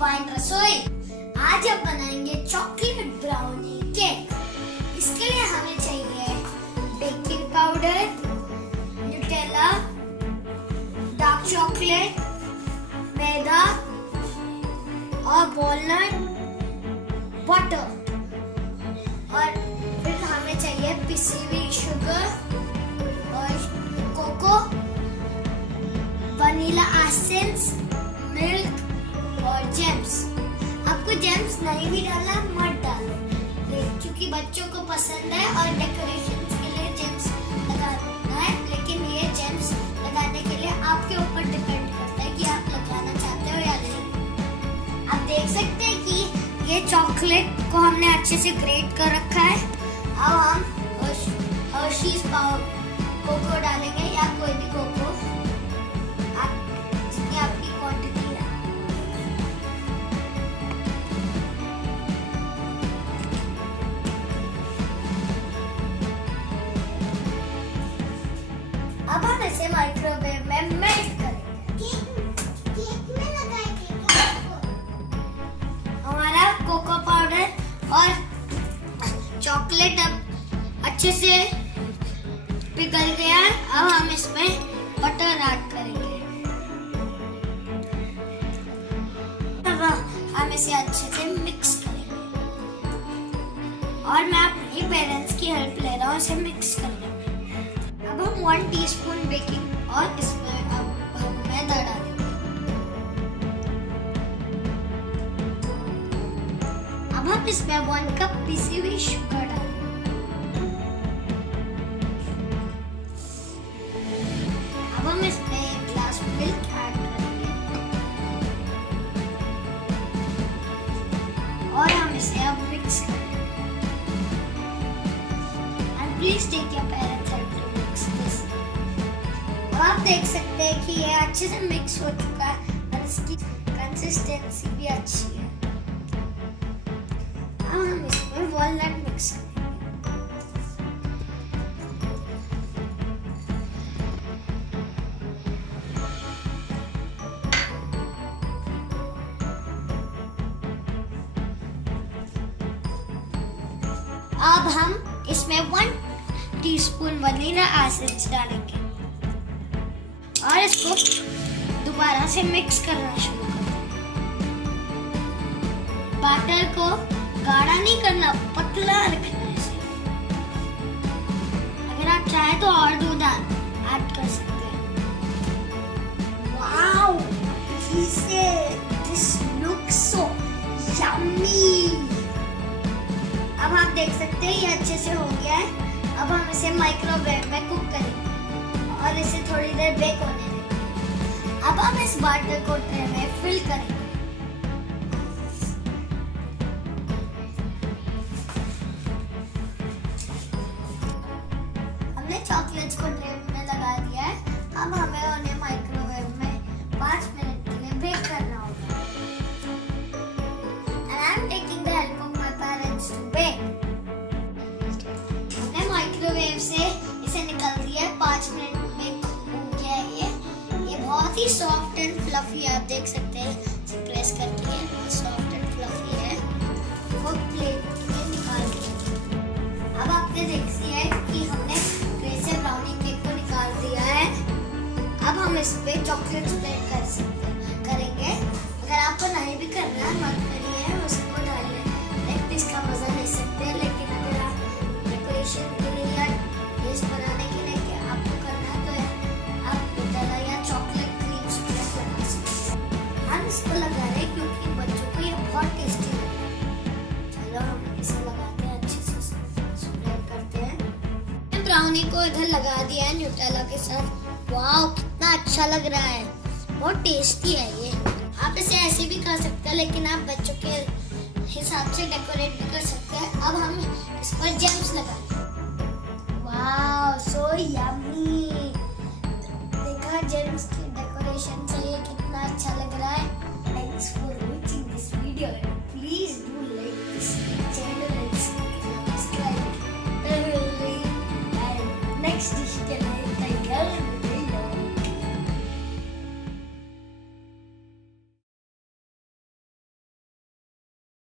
Divine रसोई। आज हम बनाएंगे चॉकलेट ब्राउनी केक। इसके लिए हमें चाहिए baking powder, Nutella, dark chocolate, मैदा और वॉलनट, बटर, और फिर हमें चाहिए पिसी हुई शुगर और कोको, वनीला एसेंस, मिल्क और जेम्स। आपको जेम्स नहीं भी डालना मत डालो, क्योंकि बच्चों को पसंद है और डेकोरेशन के लिए जेम्स लगाना है। लेकिन ये जेम्स लगाने के लिए आपके ऊपर डिपेंड करता है कि आप लगाना चाहते हो या नहीं। आप देख सकते हैं कि ये चॉकलेट को हमने अच्छे से ग्रेट कर रखा है। अब हम हर्शीज कोको डालेंगे या कोई भी कोको, जितनी आपकी क्वांटिटी है। अब हम इसे माइक्रोवेव में मेल्ट करेंगे। केक में लगाएंगे हमारा कोको पाउडर और चॉकलेट अब अच्छे से पिघल गया है। अब हम इसमें बटर ऐड करेंगे। अब हम इसे अच्छे से मिक्स करेंगे और मैं अपने पेरेंट्स की हेल्प ले रहा हूँ इसे मिक्स करने में। अब हम 1 टीस्पून बेकिंग और इसमें अब हम मैदा डालेंगे। अब हम इसमें 1 कप पिसी हुई शुगर डालेंगे। अब हम इसमें 1 ग्लास मिल्क ऐड करेंगे और हम इसे अब मिक्स करेंगे। And please take your parents' help to mix this. अब आप देख सकते हैं कि ये अच्छे से मिक्स हो चुका है और इसकी कंसिस्टेंसी भी अच्छी है। अब हम इसमें वॉलनट मिक्स करेंगे। अब हम इसमें 1 टीस्पून वनीला एसेंस डालेंगे और इसको दोबारा से मिक्स करना शुरू करेंगे। बैटर को गाढ़ा नहीं करना, पतला रखना है इसे। अगर आप चाहें तो और दूध ऐड कर सकते हैं। Wow, this looks so yummy. अब आप देख सकते हैं ये अच्छे से हो गया है। अब हम इसे माइक्रोवेव में कुक करेंगे और इसे थोड़ी देर बेक होने देंगे। अब हम इस बैटर को ट्रे में फिल करेंगे। हमने चॉकलेट्स को ट्रे में लगा दिया है। अब हमें उन्हें माइक्रोवेव में 5 मिनट के लिए बेक करना होगा। And I'm taking the help of my parents to bake. हमने माइक्रोवेव से इसे निकाल दिया है। 5 मिनट बेक हो गया है। ये बहुत ही सॉफ्ट एंड फ्लफी है। आप देख सकते हैं इसे प्रेस करके ये बहुत सॉफ्ट एंड फ्लफी है। वो प्लेट में निकाल दिया। अब आपने देख लिया है कि हमने कैसे ब्राउनी केक को निकाल दिया है। अब हम इस पे चॉकलेट स्प्रेड करेंगे। अगर आपको नहीं भी करना है मत करिए, उसको डालिए, इसका मजा ले सकते हैं। लेकिन अगर आप डेकोरेशन के लिए या टेस्ट बनाने के लिए क्या आपको करना है तो आप न्यूटेला या चॉकलेट क्रीम स्प्रेड लगा सकते हैं। हम इसको लगा रहे हैं क्योंकि बच्चों को ये बहुत टेस्टी लगता है। चलो हम इसे लगाते हैं, अच्छे से स्प्रेड करते हैं। ब्राउनी को इधर लगा दिया है न्यूटेला के साथ। वाओ, कितना अच्छा लग रहा है, बहुत टेस्टी है ये। आप इसे ऐसे भी खा सकते हैं, लेकिन आप बच्चों के हिसाब से डेकोरेट भी कर सकते हैं। अब हम इस पर जेम्स लगाएंगे। Wow, so yummy. देखा जेम्स की